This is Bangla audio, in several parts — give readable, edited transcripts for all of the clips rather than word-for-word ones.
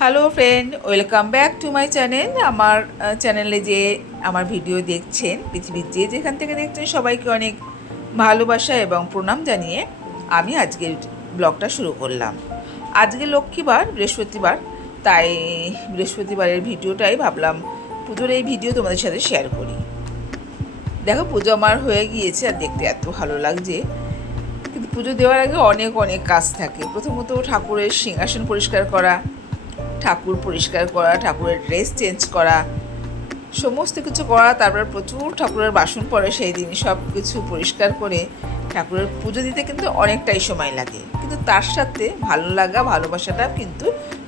Hello friend, welcome back to my channel. আমার চ্যানেলে যে আমার ভিডিও দেখছেন, পৃথিবীর যে যেখান থেকে দেখছেন সবাইকে অনেক ভালোবাসা এবং প্রণাম জানিয়ে আমি আজকের ব্লগটা শুরু করলাম। আজকে লক্ষ্মীবার, বৃহস্পতিবার, তাই বৃহস্পতিবারের ভিডিওটাই ভাবলাম পুজোর এই ভিডিও তোমাদের সাথে শেয়ার করি। দেখো, পুজো আমার হয়ে গিয়েছে আর দেখতে এত ভালো লাগছে। কিন্তু পুজো দেওয়ার আগে অনেক অনেক কাজ থাকে। প্রথমত ঠাকুরের সিংহাসন পরিষ্কার করা, ঠাকুর পরিষ্কার করা, ঠাকুরের ড্রেস চেঞ্জ করা, সমস্ত কিছু করা। তারপর প্রচুর ঠাকুরের বাসন পড়ে সেই দিন, সব কিছু পরিষ্কার করে ঠাকুরের পুজো দিতে কিন্তু অনেকটাই সময় লাগে। কিন্তু তার সাথে ভালো লাগা, ভালোবাসাটা কিন্তু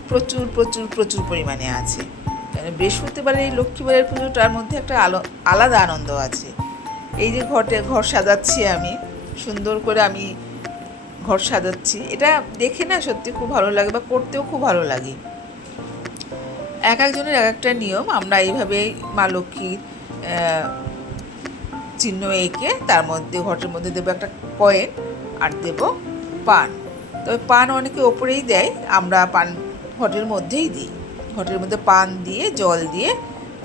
প্রচুর প্রচুর প্রচুর পরিমাণে আছে। কারণ বৃহস্পতিবারের এই লক্ষ্মীবারের পুজোটার মধ্যে একটা আলাদা আনন্দ আছে। এই যে ঘর সাজাচ্ছি আমি, সুন্দর করে আমি ঘর সাজাচ্ছি, এটা দেখে না সত্যি খুব ভালো লাগে, বা করতেও খুব ভালো লাগে। এক একজনের এক একটা নিয়ম। আমরা এইভাবে মা লক্ষ্মীর চিহ্ন এঁকে তার মধ্যে ঘটের মধ্যে দেবো একটা কয়েন আর দেব পান। তবে পান অনেকে ওপরেই দেয়, আমরা পান ঘটের মধ্যেই দিই। ঘটের মধ্যে পান দিয়ে, জল দিয়ে,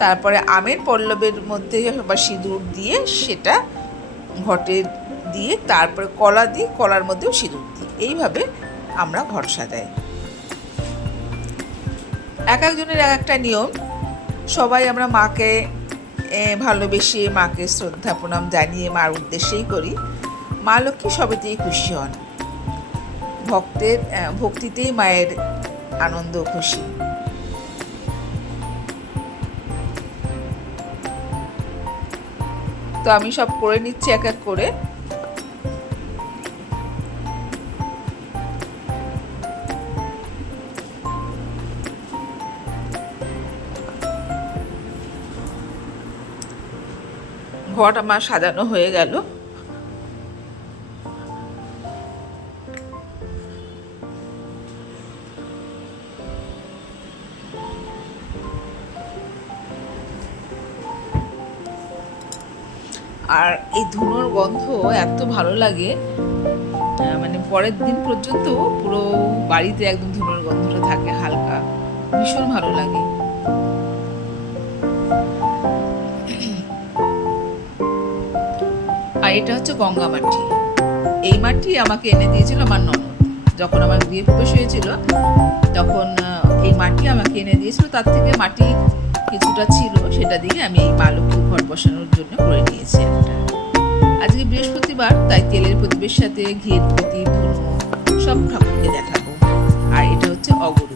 তারপরে আমের পল্লবের মধ্যে বা সিঁদুর দিয়ে সেটা ঘটে দিয়ে, তারপরে কলা দিই, কলার মধ্যেও সিঁদুর দিই। এইভাবে আমরা ঘট সাজাই। এক একজনের এক একটা নিয়ম। সবাই আমরা মাকে ভালোবেসে, মাকে শ্রদ্ধা প্রণাম জানিয়ে মার উদ্দেশ্যেই করি। মা লক্ষ্মী সবেতেই খুশি হন। ভক্তিতেই মায়ের আনন্দ, খুশি। তো আমি সব করে নিচ্ছি এক এক করে। ঘট আমার সাজানো হয়ে গেল। আর এই ধুনোর গন্ধ এত ভালো লাগে, মানে পরের দিন পর্যন্ত পুরো বাড়িতে একদম ধুনোর গন্ধটা থাকে হালকা, ভীষণ ভালো লাগে। আর এটা হচ্ছে গঙ্গা মাটি। এই মাটি আমাকে এনে দিয়েছিল আমার ননদ। যখন আমার বিয়ে প্রবেশ হয়েছিল তখন এই মাটি আমাকে এনে দিয়েছিল। তার থেকে মাটি কিছুটা ছিল, সেটা দিয়ে আমি এই মা লক্ষ্মীর ঘট বসানোর জন্য করে নিয়েছি একটা। আজকে বৃহস্পতিবার, তাই তেলের প্রদীপের সাথে ঘিয়ের প্রদীপ, ধুনো সব ঠাকুরকে দেখাবো। আর এটা হচ্ছে অগরু।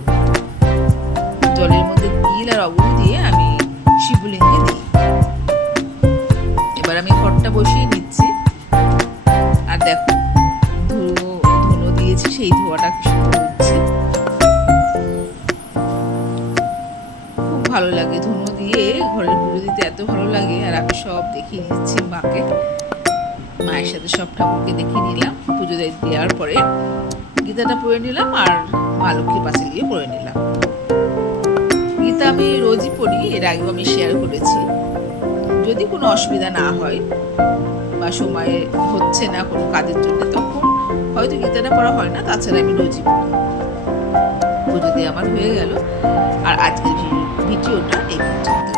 জলের মধ্যে তিল আর অগরু দিয়ে আমি শিবলিঙ্গে দিই। এবার আমি ঘরটা বসিয়ে নিচ্ছি। আর দেখো, ধুনো দিয়েছি, সেই ধোঁয়াটা কি সুন্দর উঠছে। খুব ভালো লাগে ধুনো দিয়ে ঘরের পুজো দিতে, এত ভালো লাগে। আর আমি সব দেখিয়ে নিচ্ছি মাকে, মায়ের সাথে সব ঠাকুরকে দেখিয়ে নিলাম। পুজো দেওয়ার পরে গীতাটা পড়ে নিলাম আর মা লক্ষ্মীর পাশে গিয়ে পড়ে নিলাম। গীতা আমি রোজই পড়ি, এর আগেও আমি শেয়ার করেছি। যদি কোনো অসুবিধা না হয় বা সময় হচ্ছে না কোনো কাজের জন্য, তখন হয়তো গীতাটা পড়া হয় না, তাছাড়া আমি রোজই পড়ি। পুজো দিয়ে আমার হয়ে গেল। আর আজকের ভিডিওটা এই পর্যন্ত।